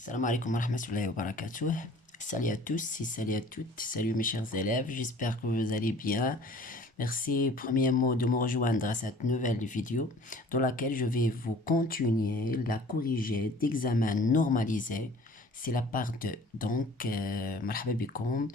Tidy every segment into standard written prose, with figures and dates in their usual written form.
Salam alaikum wa rahmatullahi wa barakatuh. Salut à tous et salut à toutes. Salut mes chers élèves, j'espère que vous allez bien. Merci premièrement de me rejoindre à cette nouvelle vidéo dans laquelle je vais vous continuer la corrigée d'examen normalisé. C'est la part 2. Donc, marhaba bikoum,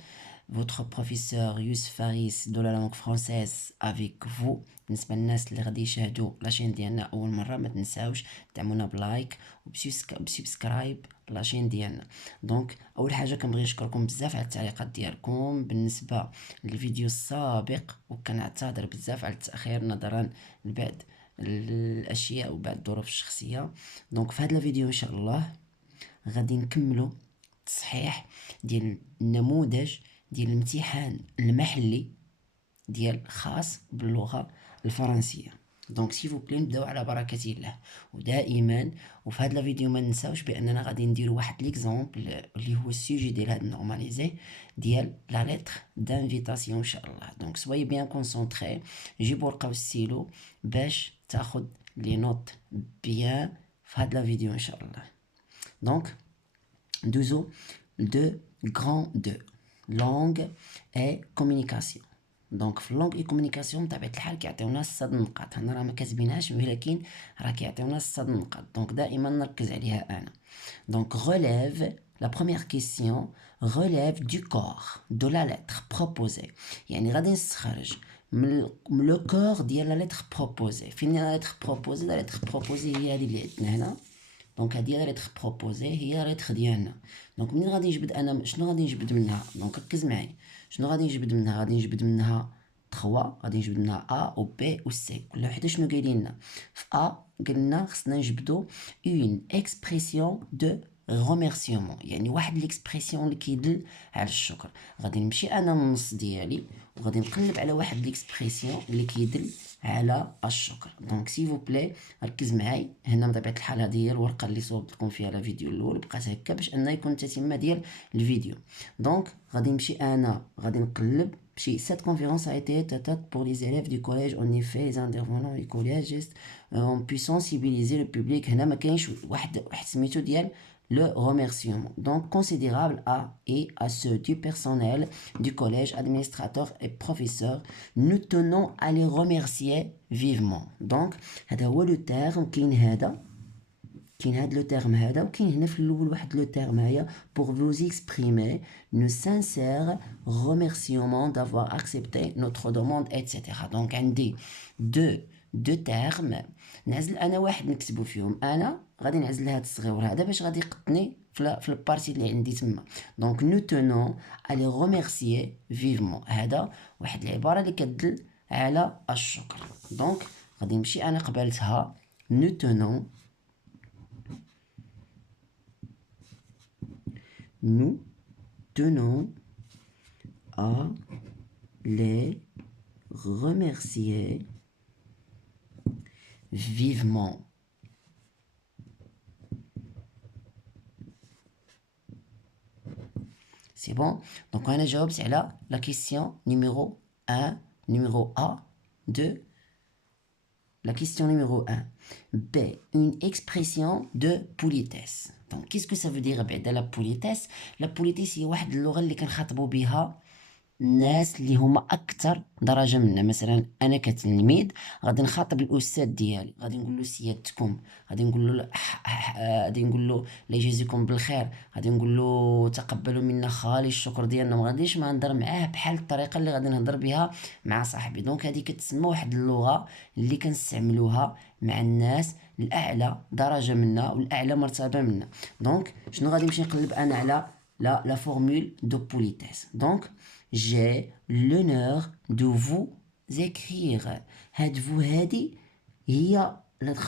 votre professeur Youssef Faris de la langue française avec vous. بالنسبة للناس اللي غادي يشاهدوا لاشين ديالنا اول مره ما تنساوش دعمونا بلايك وبسبسكرايب لاشين ديالنا. دونك اول حاجه كنبغي نشكركم بزاف على التعليقات ديالكم بالنسبه للفيديو السابق، وكنعتذر بزاف على التاخير نظرا لبعض الاشياء وبعض الظروف الشخصيه. دونك في هذا الفيديو ان شاء الله غادي نكملوا تصحيح ديال النموذج ديال الامتحان المحلي ديال خاص باللغه الفرنسيه. دونك سي فو بلي نبداو على بركه الله. ودائما وفي هذا الفيديو ما ننساوش باننا غادي نديروا واحد ليكزامبل اللي هو السوجي ديال هاد النورماليزي ديال لا لتر دانفيتاسيون ان شاء الله. دونك سوي بيان كونسونطري، جيبوا ورقه والسيلو باش تاخذ لي نوت بيان في هاد لا فيديو ان شاء الله. دونك ندوزو دو غران دو لونغ اي كومونيكاسيون. دونك في اللونغ اي كومونيكاسيون بطبيعه الحال كيعطيونا 6 نقاط. هنا راه ما كاتبينهاش ولكن راه كيعطيونا 6 نقاط، دونك دائما نركز عليها انا. دونك relève la première question relève du corps de la lettre proposée. يعني غادي نستخرج من لو كور ديال لا لتر بروبوزي. فين لا لتر بروبوزي؟ لا لتر بروبوزي هي هذه اللي عندنا هنا. دونك هذه لا لتر بروبوزي هي لا لتر ديالنا. دونك منين غادي نجبد انا شنو غادي نجبد منها؟ دونك ركز معايا. شنو غادي نجبد منها؟ غادي نجبد منها 3، غادي نجبد منها ا و بي و سي. كل وحده شنو قايلين لنا؟ في ا قلنا خصنا نجبدو اون اكسبرسيون دو ريميرسيومون، يعني واحد ليكسبرسيون اللي كيدل على الشكر. غادي نمشي انا من النص ديالي وغادي نقلب على واحد ليكسبرسيون اللي كيدل على الشكر. دونك سيفو بلاي ركز معاي هنا. بطبيعه الحال هذه هي الورقه اللي صوبت لكم فيها لا فيديو الاول، بقات هكا باش انها يكون التتمه ديال الفيديو. دونك غادي نمشي انا غادي نقلب بشي cette conférence a été tête pour les élèves du collège. En effet, les intervenants du collège ont pu sensibiliser le public. هنا ما كاينش واحد سميتو ديال le remerciement donc considérable à et à ceux du personnel du collège, administrateurs et professeurs. Nous tenons à les remercier vivement. donc هذا هو لو تيرم. كاين هذا لو تيرم هذا، وكاين هنا في الاول واحد لو تيرم هيا pour vous exprimer nos sincères remerciements d'avoir accepté notre demande etc. donc عندي دو تيرم. نعزل انا واحد نكتبو فيهم. انا غادي نعزل هذا الصغير هذا باش غادي يقطني في البارتي اللي عندي تما. دونك نو تونون à les remercier vivement. هذا واحد العباره اللي كتدل على الشكر. دونك غادي نمشي انا قبلتها نو تونون. Nous tenons à les remercier vivement. C'est bon? Donc, on a جاوبت على la question numéro 1, numéro A de la question numéro 1. B. Une expression de politesse. Donc, qu'est-ce que ça veut dire بعدا la politesse? La politesse هي واحد اللغة اللي كنخاطبوا بها الناس اللي هما اكثر درجه منا. مثلا انا كتلميذ غادي نخاطب الاستاذ ديالي، غادي نقول له سيادتكم، غادي نقول له الله يجازيكم بالخير، غادي نقول له تقبلوا منا خالي الشكر ديالنا. ما غاديش ما نهضر معاه بحال الطريقه اللي غادي نهضر بها مع صاحبي. دونك هذه كتسمى واحد اللغه اللي كنستعملوها مع الناس الاعلى درجه منا والاعلى مرتبه منا. دونك شنو غادي نمشي نقلب انا على la formule de politesse. Donc j'ai l'honneur de vous écrire. هاد vous هادي هي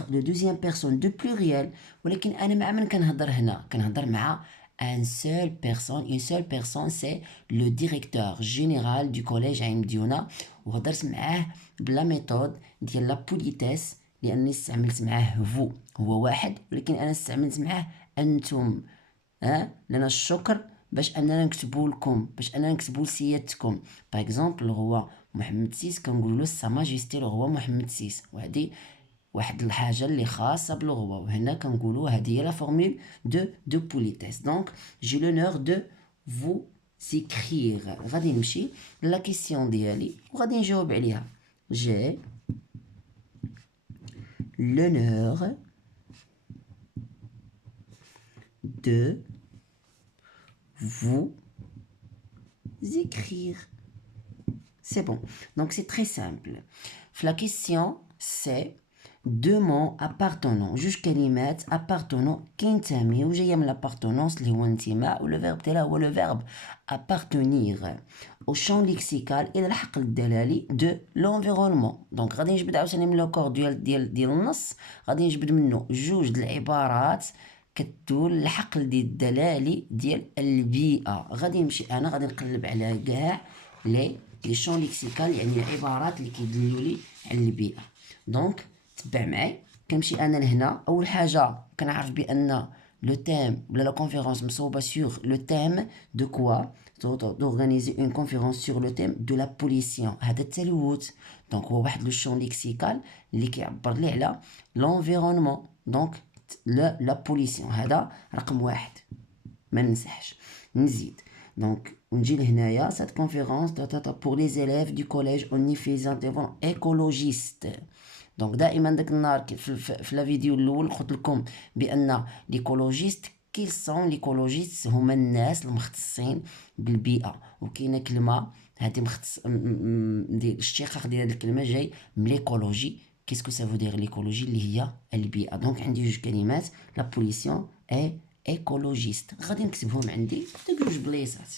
le deuxième personne de pluriel، ولكن انا مع من كنهضر هنا؟ كنهضر مع une seule personne c'est le directeur général du collège عين مديونة. وهضرت معاه بلا ميثود ديال لا بوليتيس لاني استعملت معاه vous هو واحد، ولكن انا استعملت معاه انتم. لان الشكر باش اننا نكتبوا لكم، باش اننا نكتبوا لسيادتكم. باغ اكزومبل هو محمد سيس كنقولوا له سا ماجيستي هو محمد سيس، وهذه واحد الحاجه اللي خاصه بالغوا، وهنا كنقولوا هذه هي لا فورمول دو بوليتيس. دونك جي لونور دو فو سيكريغ. غادي نمشي لا كيسيون ديالي وغادي نجاوب عليها. جي l'honneur de vous écrire. C'est bon. Donc c'est très simple. La question c'est deux mots appartenant جوج كلمات appartenant كينتميو جايه من l'appartenance اللي هو انتماء، و le verbe ديالها هو le verbe appartenir au champ lexical الى الحقل الدلالي de l'environnement. دونك غادي نجبد عاوتاني من لو كور ديال النص، غادي نجبد منه جوج د العبارات كتدول الحقل ديال الدلالي ديال البيئه. غادي نمشي انا غادي نقلب على كاع لي شون ليكسيكال، يعني العبارات اللي كيدلوا لي على البيئه. دونك تبع معايا، كنمشي انا لهنا. اول حاجه كنعرف بان لو تيم ولا لا كونفيرونس مصوبه سور لو تيم دو كوا، d'organiser une conférence sur le thème de la pollution. هذا التلوث. دونك هو واحد لو شون ليكسيكال اللي كيعبر لي على لونفيرونمون. دونك لا بوليسيون هذا رقم واحد ما ننساش. نزيد دونك ونجي لهنايا cette conférence pour les élèves du collège on y fait intervention écologiste. دونك دائما داك النهار في لا فيديو الاول قلت لكم بان ليكولوجيست كي سون ليكولوجيست هما الناس المختصين بالبيئه، وكاينه كلمه هذه مختص ديال الاشتقاق ديال هذه الكلمه جاي من ليكولوجي. كيسكو سافو دير ليكولوجي اللي هي البيئه. دونك عندي جوج كلمات لا بوليسيون اي ايكولوجيست. غادي نكتبهم عندي في جوج بلايصات.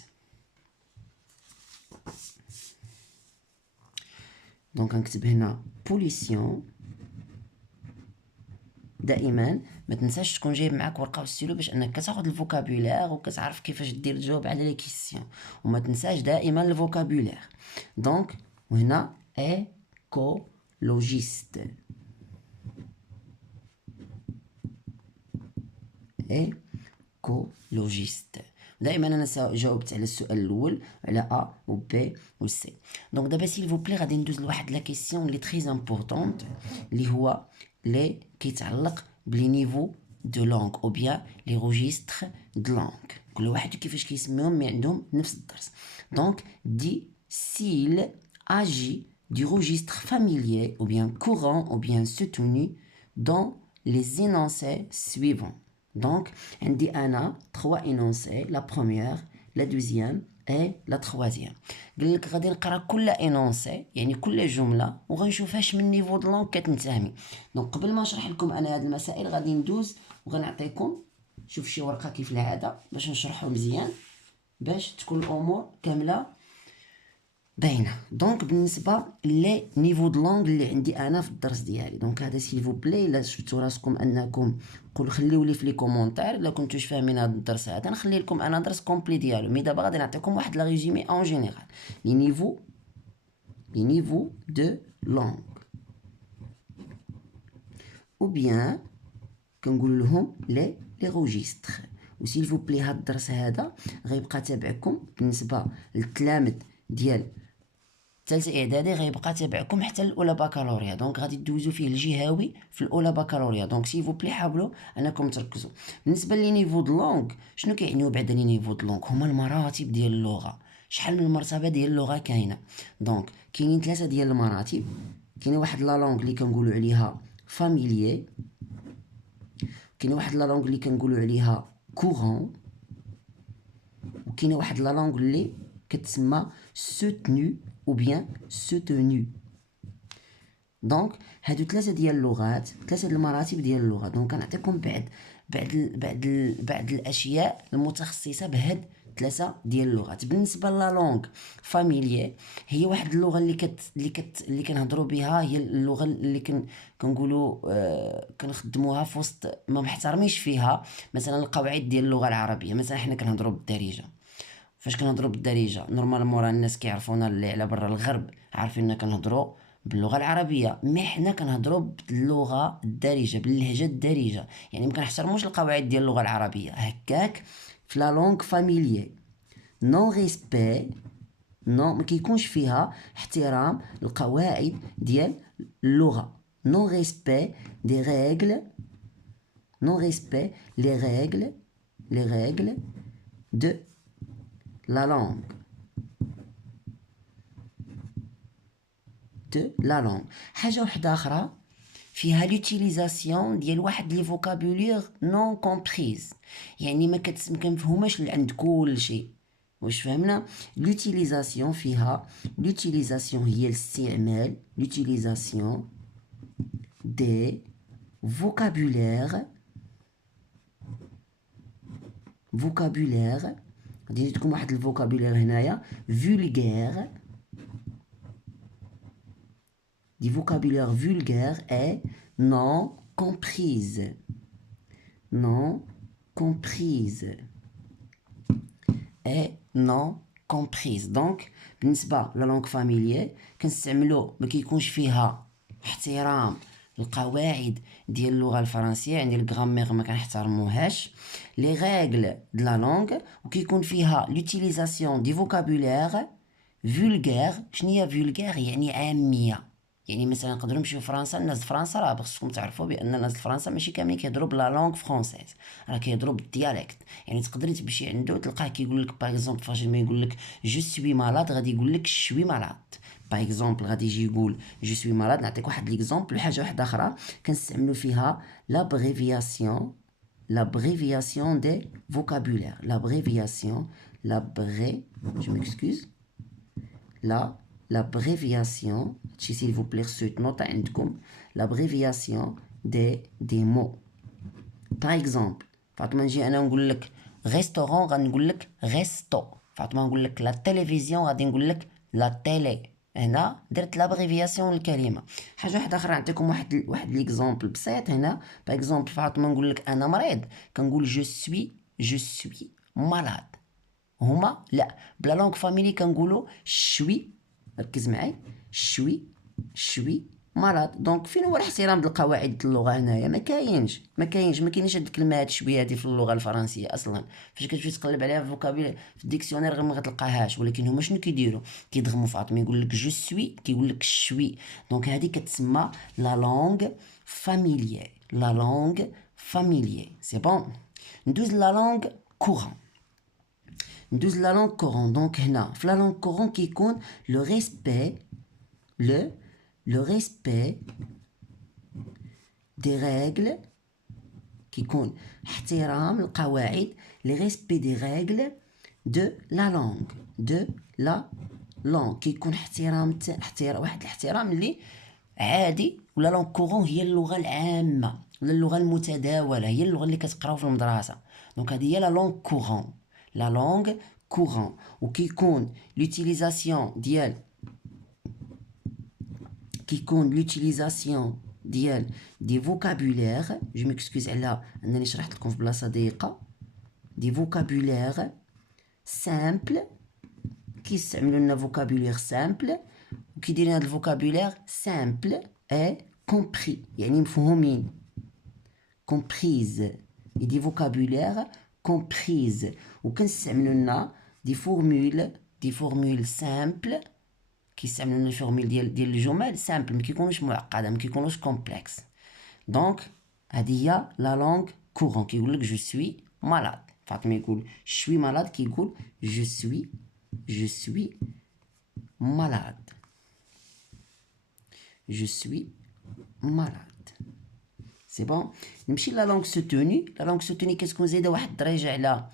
دونك غنكتب هنا بوليسيون. دائما ما تنساش تكون جايب معاك ورقه وستيلو باش انك كتاخذ الفوكابولير وكتعرف كيفاش دير تجاوب على لي كيسيون، وما تنساش دائما الفوكابولير. دونك وهنا ايكولوجيست. ايكولوجيست. دائما انا جاوبت على السؤال الاول على ا و بي و سي. دونك دابا سيل فو بلي غادي ندوز لواحد لا كيسيون لي تري امبورطونط اللي هو لي كيتعلق بلي نيفو دو لونغ او بيان لي روجيستر دو لونغ. كل واحد كيفاش كيسميهم مي عندهم نفس الدرس. دونك دي s'il agit du registre familier ou bien courant ou bien soutenu dans les énoncés suivants. Donc, عندي أنا 3 énoncés, la première, la deuxième et la troisième. قال لك غادي نقرا كل énoncé يعني كل جملة وغنشوف اش من نيفو د لونغ كتنتمي. دونك قبل ما نشرح لكم أنا هاد المسائل غادي ندوز وغنعطيكم شوف شي ورقة كيف العادة باش نشرحو مزيان باش تكون الأمور كاملة باينه. دونك بالنسبه لي نيفو د لونغ اللي عندي انا في الدرس ديالي، دونك هذا سيلفو بلاي الا شفتوا راسكم انكم قولوا خليو لي في لي كومونتير الا كنتوش فاهمين هذا الدرس هذا، نخلي لكم انا درس كومبلي ديالو. مي دابا غادي نعطيكم واحد لا ريزومي اون جينيرال لي نيفو دو لونغ او بيان كنقول لهم لي روجيستر. وسيلفو بلاي هذا الدرس هذا غيبقى تابعكم بالنسبه للتلامذ ديال ثالثه اعدادي، غيبقى تابعكم حتى الاولى بكالوريا. دونك غادي دوزو فيه الجهوي في الاولى بكالوريا. دونك سيفو بلي حاولوا انكم تركزوا. بالنسبه لي نيفو د لونغ شنو كيعنيو بعدا لي نيفو د لونغ؟ هما المراتب ديال اللغه. شحال من مرتبه ديال اللغه كاينه؟ دونك كاينين 3 ديال المراتب. كاينه واحد لا لونغ اللي كنقولوا عليها فاميليي، كاينه واحد لا لونغ اللي كنقولوا عليها كورون، وكاينه واحد لا لونغ اللي كتسمى soutenu ou bien soutenu. دونك هادو 3 ديال اللغات، 3 المراتب ديال اللغه. دونك كنعطيكم بعد الاشياء المتخصصه بهاد 3 ديال اللغات. بالنسبه لا لونغ فاميليي هي واحد اللغه اللي كنهضروا بها، هي اللغه اللي كنقولوا كنخدموها في وسط ما محترمينش فيها مثلا القواعد ديال اللغه العربيه. مثلا حنا كنهضروا بالدارجه. فاش كنهضروا بالدارجه نورمالمون راه الناس كيعرفونا اللي على برا الغرب عارفيننا كنهضروا باللغه العربيه، مي حنا كنهضروا باللغه الدارجه باللهجه الدارجه، يعني ما كنحترموش القواعد ديال اللغه العربيه. هكاك في لا لونغ فاميليي نو ريسبي، نو ما كيكونش فيها احترام القواعد ديال اللغه. non-respect des règles, non-respect les règles de la langue. De la langue. حاجة واحدة أخرى فيها l'utilisation ديال واحد لي فوكابولير نون كومبريز، يعني ما كنفهموش عند كل شيء. واش فهمنا؟ l'utilisation فيها l'utilisation هي الاستعمال l'utilisation des vocabulaires غادي تكون واحد الفوكابولير هنايا vulgaire du vocabulaire vulgaire et non comprise. Non comprise. Et non comprise. Donc, بالنسبة لا لونغ فاميليي كنستعملو ما كيكونش فيها احترام القواعد ديال اللغة الفرنسية، يعني الغرامير ما كنحترموهاش، لي ريغل د لا لونغ، وكيكون فيها لوتيليزاسيون دي فوكابولير فولغير. شنو هي فولغير؟ يعني عامية. يعني مثلا نقدروا نمشيو فرنسا، الناس فرنسا راه خصكم تعرفوا بان الناس فرنسا ماشي كاملين كيهضروا بلا لونغ فرونسيز، راه كيهضروا بالديالكت. يعني تقدري تمشي عنده تلقاه كيقول لك باغ اكزومبل فاش ما يقول لك جو سوي مالاد غادي يقول لك شوي مالاد. باغ اكزومبل غادي يجي يقول جو سوي مالاد. نعطيك واحد ليكزومبل. حاجه واحده اخرى كنستعملوا فيها لابريفياسيون دي فوكابولير. لابريفياسيون je m'excuse l'abréviation, s'il vous plaît, note عندكم l'abréviation des mots. Par exemple, فاطمة نجي أنا نقول لك restaurant غنقول لك resto. فاطمة نقول لك لا تلفزيون غادي نقول لك لا تيلي. هنا درت لابريفياسيون الكلمة. حاجة واحدة أخرى نعطيكم واحد ليكزومبل بسيط هنا. باغ اكزومبل فاطمة نقول لك أنا مريض كنقول جو سوي مالاد. هما لا بلا لونغ فاميلي كنقولوا شوي. ركز معايا شوي مالاد. دونك فين هو الاحترام ديال القواعد اللغه هنايا؟ ما كاينش هاد الكلمه هاد شويه هادي في اللغه الفرنسيه اصلا. فاش كتمشي تقلب عليها في الفوكابيل في الديكسيونير غير ما غتلقاهاش. ولكن هما شنو كيديروا؟ كيدغموا فاطمه يقول لك جو سوي كيقول لك شوي. دونك هادي كتسمى لا لونغ فاميليي. سي بون. ندوز لا لونغ كورون. ندوز لا لونغ كورون. دونك هنا في لا لونغ كورون كيكون لو ريسبي le respect des règles كيكون احترام القواعد le respect des règles de la langue كيكون احترام واحد الاحترام اللي عادي. ولا لونغ كورون هي اللغة العامة ولا اللغة المتداولة، هي اللغة اللي كتقراو في المدرسة. دونك هذه هي لا لونغ كورون. وكيكون لوتيليزاسيون ديال دي فوكابولير. جو ميكسكوز على انني شرحت لكم في بلاصه ضيقه. دي فوكابولير سامبل. كيستعملوا لنا فوكابولير سامبل، وكيدير هذا الفوكابولير سامبل اي كومبري يعني مفهومين. كومبريز دي فوكابولير كومبريز. وكنستعملوا لنا دي فورمول سامبل. كيستعملوا لنا الفورمول ديال الجمل سامبل، ما كيكونوش معقده، ما كيكونوش كومبلكس. دونك هذه هي لا لونغ كورون. كيقول لك جو سوي مالاد. فاطمه يقول شوي مالاد كيقول جو سوي مالاد. سي بون. نمشي لا لونغ سوتوني. كتكون زايده واحد الدرجه على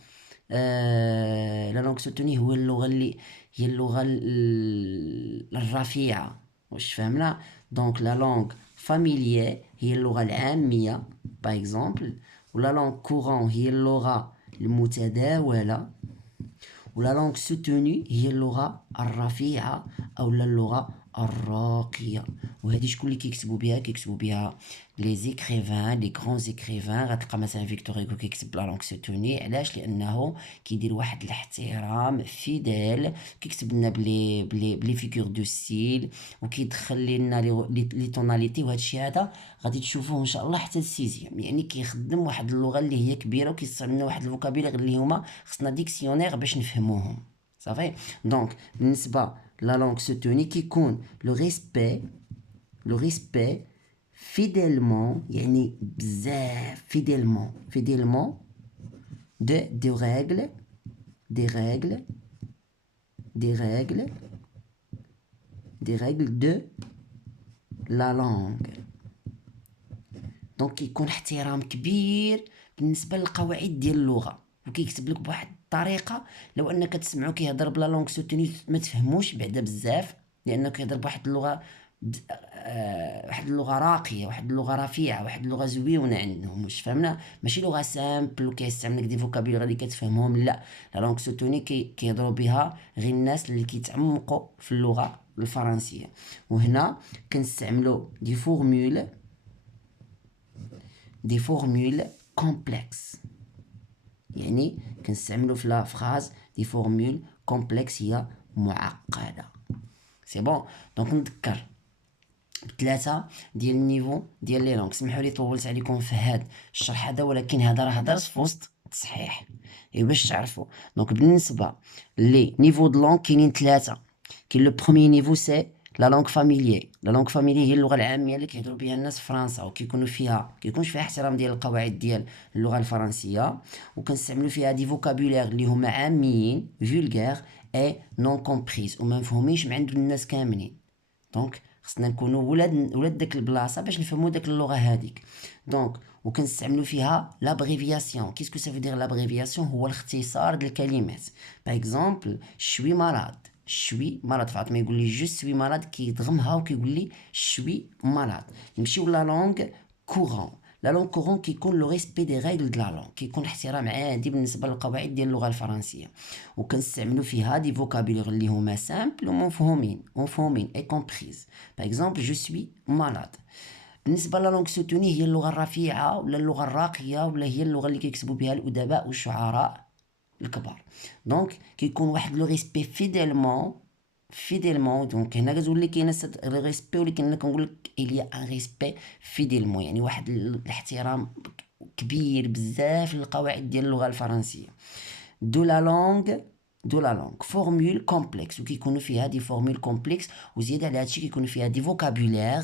لا لونغ سوتوني. هو اللغه اللي هي اللغه الرفيعه. واش فهمنا؟ دونك لا لونغ فاميليي هي اللغه العاميه باغ اكزومبل، ولا لونغ كورون هي اللغه المتداوله، ولا لونغ سوتوني هي اللغه الرفيعه او اللغه الراقيه. وهذه شكون اللي كيكتبوا بها لي زيكريفان لي غران زيكريفان. غتلقى مثلا فيكتور هيغو كيكتب بلا لونغ سوتوني. علاش؟ لانه كيدير واحد الاحترام فيديل، كيكتب لنا بلي فيغور دو ستيل، وكيدخل لنا لي توناليتي. وهذا الشيء هذا غادي تشوفوه ان شاء الله حتى السيزيام. يعني كيخدم واحد اللغه اللي هي كبيره، وكيستعمل واحد الفوكابيلير اللي هما خصنا ديكسيونير باش نفهموهم. صافي. دونك بالنسبه لا لونغ سوتوني كيكون لو ريسبي fidèlement يعني بزاف fidèlement des règles des règles de la langue. دونك كيكون احترام كبير بالنسبه للقواعد ديال اللغه، وكيكتب لك بواحد الطريقه لو انك تسمعو كيهضر بلا لونغ سوتوني ما تفهموش بعدا بزاف، لانه كيهضر بواحد اللغه واحد اللغه راقيه، واحد اللغه رفيعه، واحد اللغه زويونه عندهم، واش فهمنا؟ ماشي لغه سامبل وكيستعمل لك دي فوكابولير اللي كتفهمهم، لا، لا لونغ سوتوني كيهضروا بها غير الناس اللي كيتعمقوا في اللغه الفرنسيه. وهنا كنستعملوا دي فورمول كومبلكس، يعني كنستعملوا في لا فراز دي فورمول كومبلكس هي معقده. سي بون. دونك نذكر بثلاثه ديال النيفو ديال لي لونغ. سمحوا لي طولت عليكم في هذا الشرح هذا، ولكن هذا راه هضرت في وسط التصحيح باش تعرفوا. دونك بالنسبه لي نيفو د لونغ كاينين ثلاثه. كاين لو بروميي نيفو سي لا لونغ فاميليي. لا لونغ فاميليي هي اللغه العاميه اللي كيهضروا بها الناس في فرنسا، وكيكونوا فيها كيكونش فيها احترام ديال القواعد ديال اللغه الفرنسيه، وكنستعملوا فيها دي فوكابولير اللي هما عاميين فولغير اي نون كومبريز وما مفهومينش من عند الناس كاملين. دونك خصنا نكونوا ولاد داك البلاصه باش نفهموا داك اللغه هذيك. دونك وكنستعملوا فيها لابريفياسيون. كيسكو سا فو دير لابريفياسيون؟ هو الاختصار ديال الكلمات. باغ اكزومبل شوي مالاد، شوي مالاد فاطمه يقول لي جو سوي مالاد، كيضغمها وكيقول لي شوي مالاد. نمشيو لا لونغ كورون. لا لونغ كورون كيكون لو ريسبي دي ريغل د لا لونغ، كيكون احترام عادي بالنسبه للقواعد ديال اللغه الفرنسيه، وكنستعملوا فيها دي فوكابولير اللي هما سامبل ومفهومين اي كومبريز. باغ اكزومبل جو سوي مالاد. بالنسبه لا لونغ سوتوني هي اللغه الرفيعه ولا اللغه الراقيه، ولا هي اللغه اللي كيكتبوا بها الادباء والشعراء الكبار. دونك كيكون واحد لو ريسبي فيديلمون. دونك هنا كتولي كاينه لو ريسبي، ولكن انا كنقول لك اليا ان ريسبي فيديلمون، يعني واحد الاحترام كبير بزاف للقواعد ديال اللغه الفرنسيه. دو لا لونغ فورمول كومبلكس، وكيكونوا فيها دي فورمول كومبلكس، وزياده على هادشي كيكونوا فيها دي فوكابولير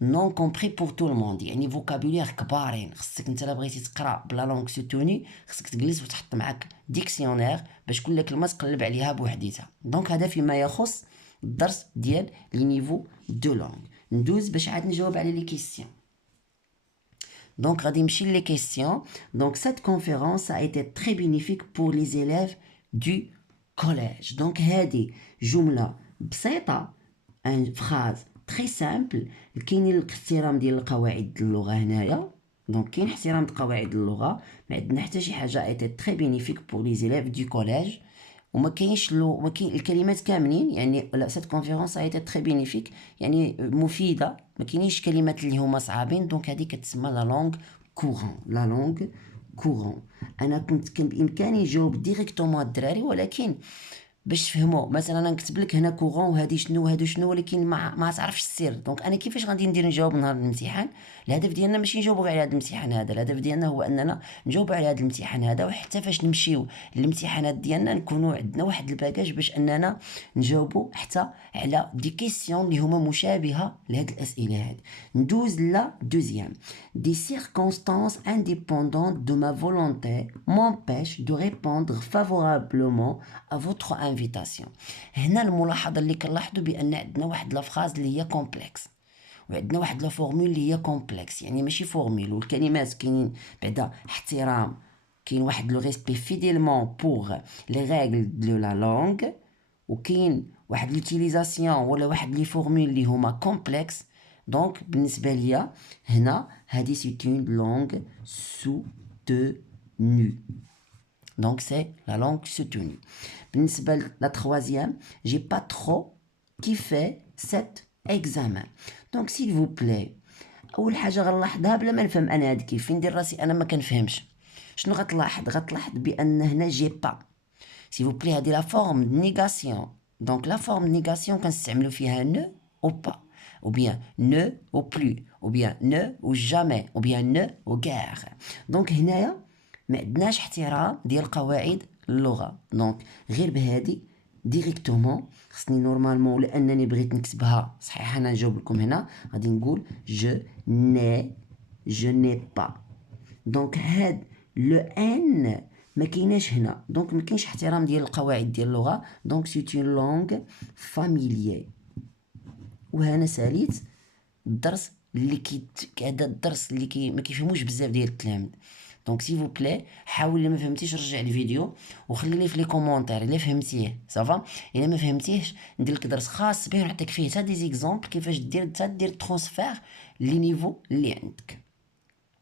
نون كومبري بور تو الموند، يعني فوكابولير كبارين. خصك انت الا بغيتي تقرا بلا لونغ سوتوني خصك تجلس وتحط معاك ديكسيونير باش كل كلمه تقلب عليها بوحديتها. دونك هذا فيما يخص الدرس ديال لي نيفو دو لونغ. ندوز باش عاد نجاوب على لي كيسيون. Donc, les questions. Donc, cette conférence a été très bénéfique pour les élèves du collège. Donc, هذه جملة بسيطة، une phrase très simple. كاين الاحترام ديال القواعد اللغة هنايا. دونك كاين احترام قواعد اللغة، ما عندنا حتى شي حاجة. a été très bénéfique pour les élèves du collège. وما كاينش ما كاين الكلمات كاملين، يعني سيت كونفيرونس ايتي تري بينيفيك، يعني مفيده، ما كاينينش كلمات اللي هما صعابين. دونك هذه كتسمى لا لونغ كورون. انا كان بامكاني نجاوب ديريكتومون الدراري، ولكن باش تفهموا مثلا انا نكتب لك هنا كورون وهذه شنو وهادو شنو، ولكن ما تعرفش السر. دونك انا كيفاش غادي ندير نجاوب نهار الامتحان؟ الهدف ديالنا ماشي نجاوبوا على هذا الامتحان هذا، الهدف ديالنا هو اننا نجاوبوا على هذا الامتحان هذا، وحتى فاش نمشيو للامتحانات ديالنا نكونوا عندنا واحد الباكاج باش اننا نجاوبوا حتى على دي كيسيون اللي هما مشابهه لهاد الاسئله هذه. ندوز لا دوزيام. دي circonstances indépendantes de ma volonté m'empêchent de répondre favorablement à votre invitation. هنا الملاحظه اللي كنلاحظوا بان عندنا واحد لافراز اللي هي كومبلكس، وعندنا واحد لا فورمول اللي هي كومبلكس، يعني ماشي فورمول، والكلمات كاينين بعدا احترام، كاين واحد لو ريسبي فيديلمون بور لي ريغل دو لا لونغ، وكاين واحد لوتيليزاسيون ولا واحد لي فورمول اللي هما كومبلكس. دونك بالنسبه ليا هنا هذه سي اون لونغ سوتوني. Donc c'est la langue soutenue. La troisième, j'ai pas trop kiffé cet examen. Donc s'il vous plaît، اول حاجه غنلاحظها بلا ما نفهم انا هاد كيف ندير راسي انا ما كنفهمش. شنو غتلاحظ بان هنا جي با. s'il vous plaît هذه لا فورم نيغاسيون. دونك لا فورم نيغاسيون كنستعملوا فيها نو او با، ou bien ne ou plus, ou bien ne ou jamais, ou bien ne ou guère. donc هنايا ما عندناش احترام ديال قواعد اللغه. دونك غير بهادي ديريكتومون خصني نورمالمون لانني بغيت نكتبها صحيح انا نجاوب لكم هنا غادي نقول جو ني با. دونك هاد لو ان ما كايناش هنا، دونك ما كاينش احترام ديال القواعد ديال اللغه. دونك سي اون لونغ فاميليي. وهنا ساليت الدرس اللي هذا الدرس اللي ما كيفهموش بزاف ديال التلاميذ. دونك سي فو بلاي حاول الا ما فهمتيش رجع الفيديو وخلي لي في لي كومونتير الا فهمتيه صافا. الا ما فهمتيهش ندير لك درس خاص به ونعطيك فيه حتى دي زيكزامبل كيفاش دير ترانسفير لي نيفو اللي عندك.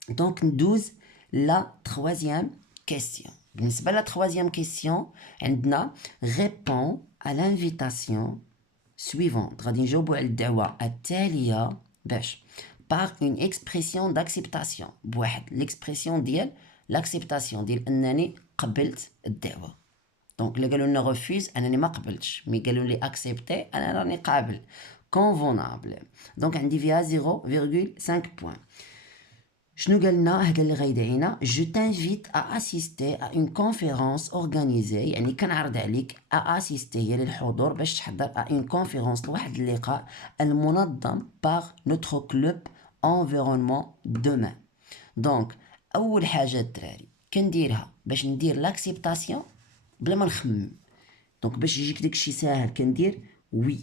دونك ندوز لا troisième question. بالنسبه لا troisième question عندنا répond à l'invitation suivante. غادي نجاوبوا على الدعوه التاليه باش par une expression d'acceptation بواحد l'expression ديال l'acceptation ديال انني قبلت الدعوه. دونك الا قالوا لنا ريفوز انني ما قبلتش، مي قالوا لي اكسبتي انا راني قابل. convenable. دونك عندي فيها 0,5 بوين. شنو قالنا هذا اللي غيدعينا؟ جو تانفيت ا اسيستي ا اون كونفيرونس اورغانيزي، يعني كنعرض عليك ا اسيستي هي للحضور باش تحضر ا اون كونفيرونس لواحد اللقاء المنظم باغ نوترو كلوب انفيرونمون دومان. دونك اول حاجه الدراري كنديرها باش ندير لاكسبتاسيون بلا ما نخمم. دونك باش يجيك داكشي ساهل كندير وي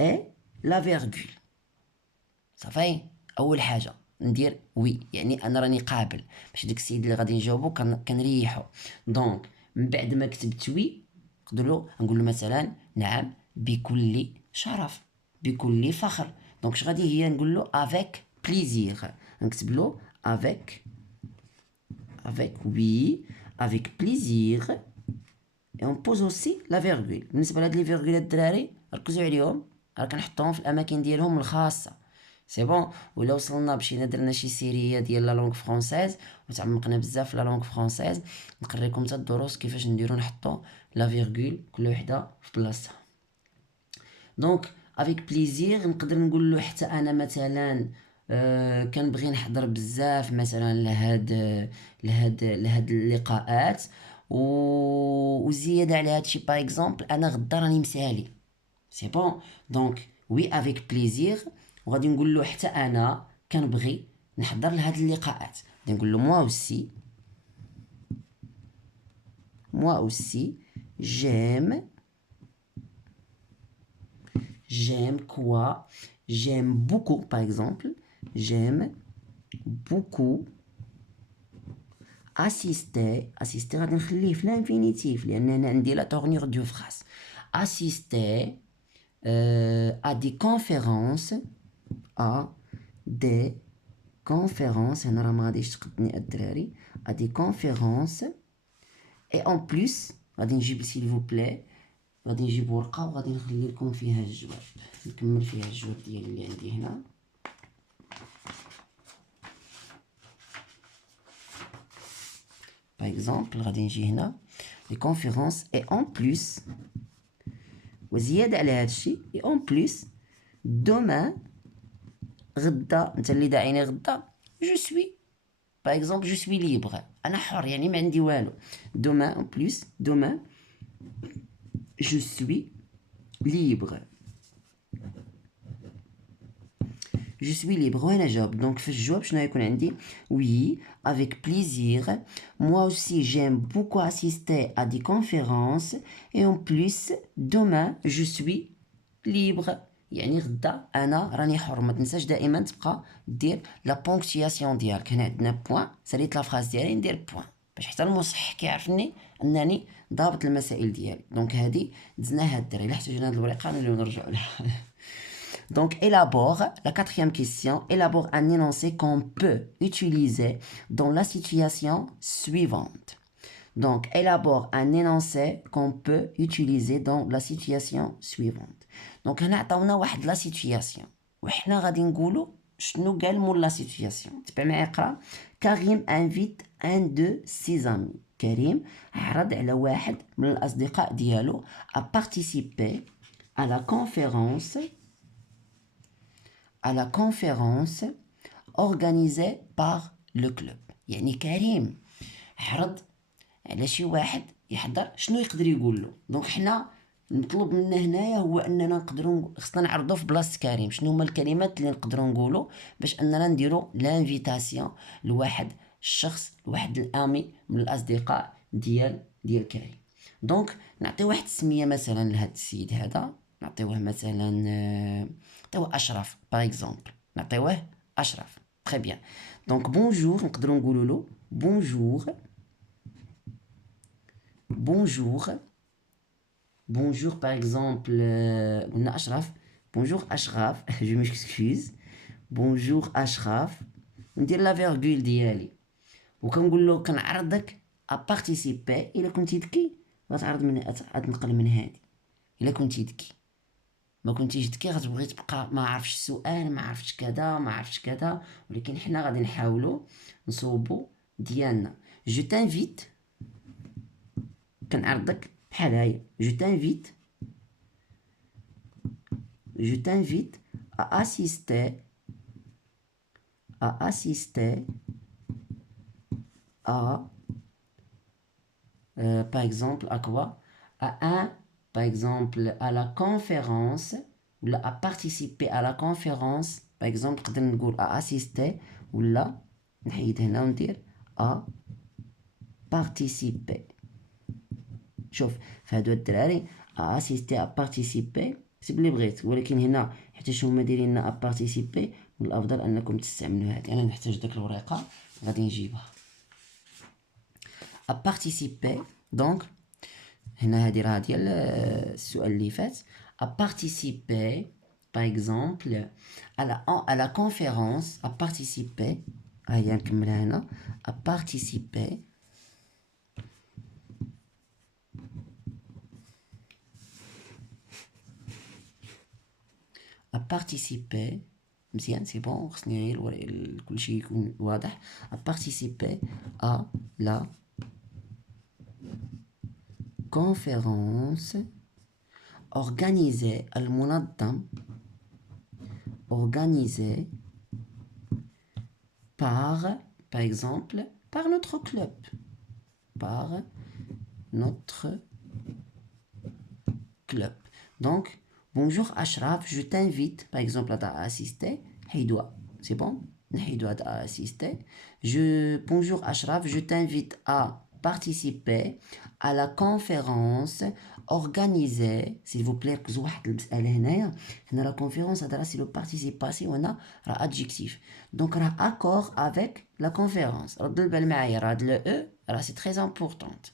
اي لا فيرغول صافي. اول حاجه ندير وي يعني انا راني قابل باش داك السيد اللي غادي نجاوبو كنريحو. دونك من بعد ما كتبت وي نقول له مثلا نعم بكل شرف بكل فخر. دونك اش غادي هي نقول له افيك بليزير. نكتب له افيك وي افيك بليزير et on pose aussi la virgule. بالنسبه لهاد لي فيرغولات الدراري ركزوا عليهم، راه كنحطوهم في الاماكن ديالهم الخاصه سي بون. ولا وصلنا مشينا درنا شي سيريه ديال لا لونغ فرونسيز وتعمقنا بزاف في لا لونغ فرونسيز، نقريكم حتى الدروس كيفاش نديرو نحطو لا فيرغول كل وحده في بلاصتها. دونك افيك بليزير نقدر نقول له حتى انا مثلا كنبغي نحضر بزاف مثلا لهاد اللقاءات وزياده على هادشي باغ اكزومبل انا غدا راني مسالي سي بون. دونك وي افيك بليزير وغادي نقول له حتى انا كنبغي نحضر لهاد اللقاءات. غادي نقول له moi aussi j'aime quoi, j'aime beaucoup par exemple, j'aime beaucoup assister غادي نخليه في l'infinitif لان انا عندي لا tournure du phrase. assister à des conférences انا راه ما غاديش تقدني الدراري à des conférences et en plus غادي نجيب s'il vous plaît غادي نجيب ورقه وغادي نخلي لكم فيها الجواب، نكمل فيها الجواب ديالي اللي عندي هنا. باغ اكزومبل غادي نجي هنا لي كونفيرونس اي اون بليس وزياده على هادشي اي اون بليس دومان غدا انت اللي داعيني غدا جو سوي باغ اكزومبل جو سوي ليبر انا حر يعني ما عندي والو. دومان اون بليس دومان je suis libre. Je suis libre. وين جاوب؟ دونك في الجواب شنو يكون عندي؟ oui avec plaisir. moi aussi j'aime beaucoup assister à des conférences et en plus demain je suis libre. يعني غدا انا راني حر. ما تنساش دائما تبقى دير لا بونكتياسيون ديالك. هنا عندنا بوين ساليت لا فراز ديالي ندير بوين باش حتى المصحح كيعرفني انني ضابط المسائل ديالي. دونك هادي دزناها الدراري الا احتاجنا هاد الورقه نرجعوا لها. Donc, élabore, la quatrième question, élabore un énoncé qu'on peut utiliser dans la situation suivante. Donc, élabore un énoncé qu'on peut utiliser dans la situation suivante. Donc, هنا عطاونا واحد لا سيتوياسيون وحنا غادي نقولوا شنو قال مول لا سيتوياسيون. تبع معايا اقرا. كريم انفيت ان دو سي زامي. كريم عرض على واحد من الاصدقاء ديالو à participer à la conférence organisée par le club. يعني كريم عرض على شي واحد يحضر شنو يقدر يقول له. دونك حنا المطلوب منا هنايا هو اننا نقدروا خصنا نعرضوا في بلاصه كريم شنو هما الكلمات اللي نقدروا نقولوا باش اننا نديروا لانفيتاسيون لواحد الشخص، لواحد الامي من الاصدقاء ديال كريم. دونك نعطي واحد السميه مثلا لهذا السيد هذا، نعطيوه مثلا نعطيوه اشرف باغ اكزومبل، نعطيوه اشرف. تري بيان. دونك بونجور نقدروا نقولوا له بونجور. بونجور bonjour par exemple قلنا أشرف. bonjour أشرف je m'excuse. bonjour أشرف. ندير لا فيرغول ديالي وكنقول له كنعرضك ابارتيسيبي. الا كنتي ذكي غتعرض من غتنقل من هادي. الا كنتي ذكي، ما كنتيش ذكي غتبغي تبقى ما عرفتش السؤال، ما عرفتش كذا، ما عرفتش كذا. ولكن حنا غادي نحاولوا نصوبوا ديالنا. جو تانفيت كنعرضك بحال هايا. جو تانفيت je t'invite à assister à par exemple à quoi? Par exemple à la conférence ou à participer à la conférence. par exemple نقدر نقول à assister ولا نحيد هنا وندير à participer. شوف في هادو الدراري à assister à participer سيب اللي بغيت، ولكن هنا حيت هما دايرين لنا بارتيسيبي من الافضل انكم تستعملوا هذه. انا نحتاج داك الورقه غادي نجيبها. بارتيسيبي دونك هنا هذه راه ديال السؤال اللي فات. بارتيسيبي باغ اكزومبل à la conférence. participer هيا نكملها هنا. participer à participer مزيان سي بون. خصني غير كلشي يكون واضح. à participer à la conférence organisée المنظم organisée par exemple par notre club. par notre club. donc bonjour Ashraf, je t'invite par exemple à assister. حيدوا c'est bon. نحيدوا à assister. bonjour Ashraf, je t'invite à participer à la conférence organisée. s'il vous plaît ركزوا واحد المسألة هنايا. هنا la conférence هذا راه سي لو participe passé وهنا راه adjectif. donc راه accord avec la conférence. رد البال معايا راه هاد لو او راه سي très importante.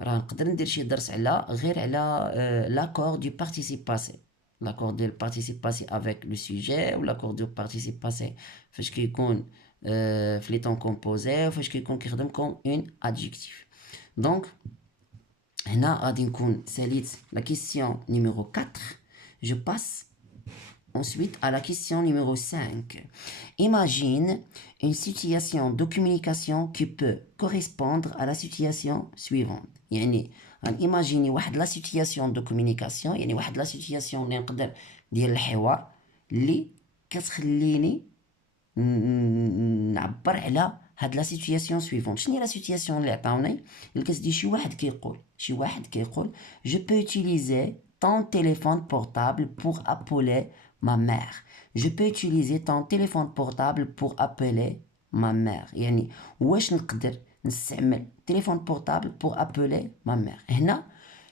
راه نقدر ندير شي درس على غير على l'accord du participe passé. l'accord du participe passé avec le sujet ou l'accord du participe passé فاش كيكون في لي طون كومبوزي وفاش كيكون كيخدم كوم اون adjectif. donc هنا غادي نكون ساليت la question numéro 4. je passe ensuite à la question numéro 5. Imagine une situation de communication qui peut correspondre à la situation suivante. يعني غنيماجيني واحد لا سيتياسيون دو كومونيكاسيون، يعني واحد لا سيتياسيون اللي نقدر ديال الحوار اللي كتخليني نعبر على هاد لا سيتياسيون سويفونت. شنو هي لا سيتياسيون اللي عطاوني؟ اللي كتدي شي واحد كيقول je peux utiliser ton téléphone portable pour appeler ma mère. je peux utiliser ton téléphone portable pour appeler ma mère. يعني واش نقدر نستعمل تليفون بورتابل بور ابولي ما مير. هنا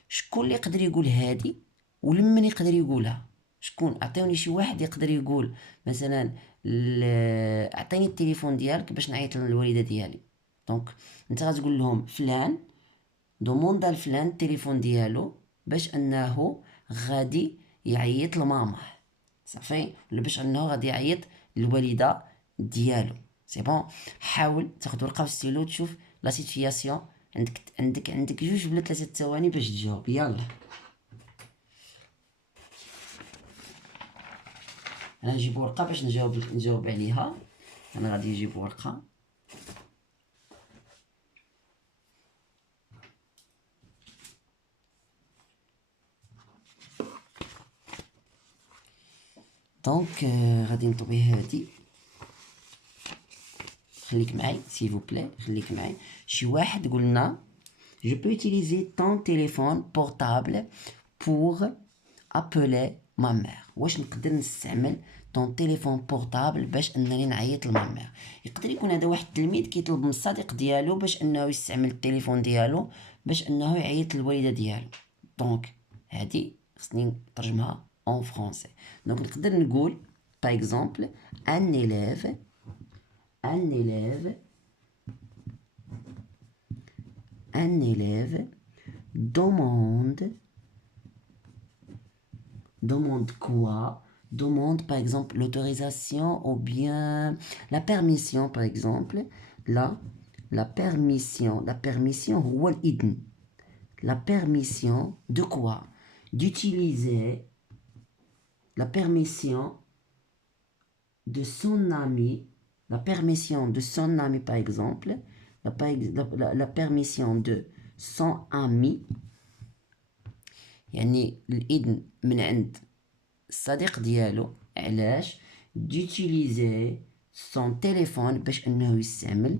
شكون اللي يقدر يقول هادي ولمن يقدر يقولها؟ شكون؟ عطيوني شي واحد يقدر يقول مثلا اعطيني التليفون ديالك باش نعيط للوالده ديالي. دونك انت غتقول لهم فلان دوموندا لفلان التليفون ديالو باش انه غادي يعيط لماماه صافي، ولا باش انه غادي يعيط للوالده ديالو. سي بون. حاول تاخذ ورقه وستيلو تشوف لا سيتوياسيون. عندك جوج ولا 3 ثواني باش تجاوب. يلا انا نجيب ورقه باش نجاوب عليها. انا غادي نجيب ورقه. دونك غادي نطوي هادي. خليك معايا سيل فو بلاي، خليك معايا. شي واحد قلنا Je peux utiliser ton téléphone portable pour appeler ma mère. واش نقدر نستعمل ton téléphone portable باش انني نعيط لما مير. يقدر يكون هذا واحد التلميذ كيطلب من الصديق ديالو باش انه يستعمل التليفون ديالو باش انه يعيط للوالده ديالو. دونك هذه خصني نترجمها en français. دونك نقدر نقول par exemple un élève demande quoi? Demande par exemple l'autorisation ou bien la permission par exemple. La permission هو الإذن. La permission de quoi? D'utiliser la permission de son ami. La permission de son ami par exemple. La permission de son ami. يعني الإذن من عند الصديق ديالو علاش d'utiliser son téléphone باش انه يستعمل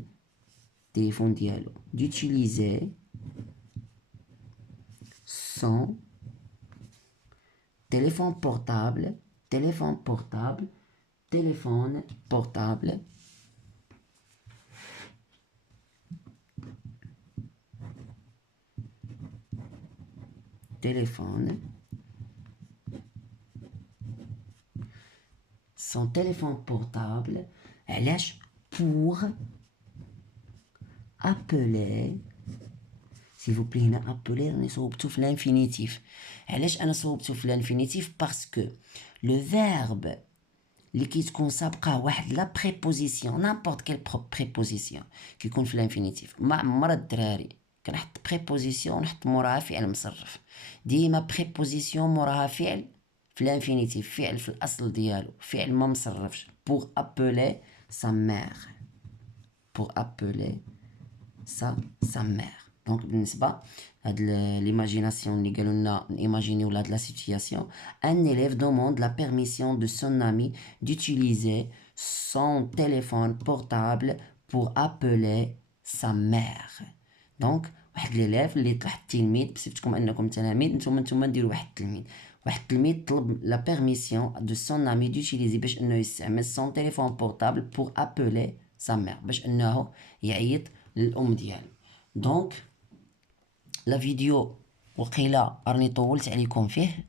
التليفون ديالو d'utiliser son téléphone portable son téléphone portable علاش pour appeler. s'il vous plaît هنا appeler راني صوبتو في الانفينيتيف. علاش انا صوبتو في الانفينيتيف؟ باسكو لو فيرب اللي كيتكون سابقه واحد لا بريبوزيسيون نامبورط كيل بريبوزيسيون كيكون في الانفينيتيف. ما عمر الدراري كنحط بريبوزيسيون ونحط موراها فعل مصرف. ديما بريبوزيسيون موراها فعل في الانفينيتيف، فعل في الاصل ديالو، فعل ما مصرفش. pour appeler sa mère sa mère. دونك بالنسبه هاد ليماجيناسيون اللي قالوا لنا نيماجينيو هاد لا سيتوياسيون. un élève demande la permission de son ami d'utiliser son téléphone portable pour appeler sa mère. دونك واحد ليليف اللي طلع التلميذ بصفتكم انكم تلاميذ، نتوما نديروا واحد التلميذ طلب لا بيرميسيون دو سون امي ديوتيليزي باش انه يستعمل سون تيليفون بورتابل بور ابولي سا مير باش انه يعيط للام ديالو. دونك لا فيديو وقيله راني طولت عليكم فيه،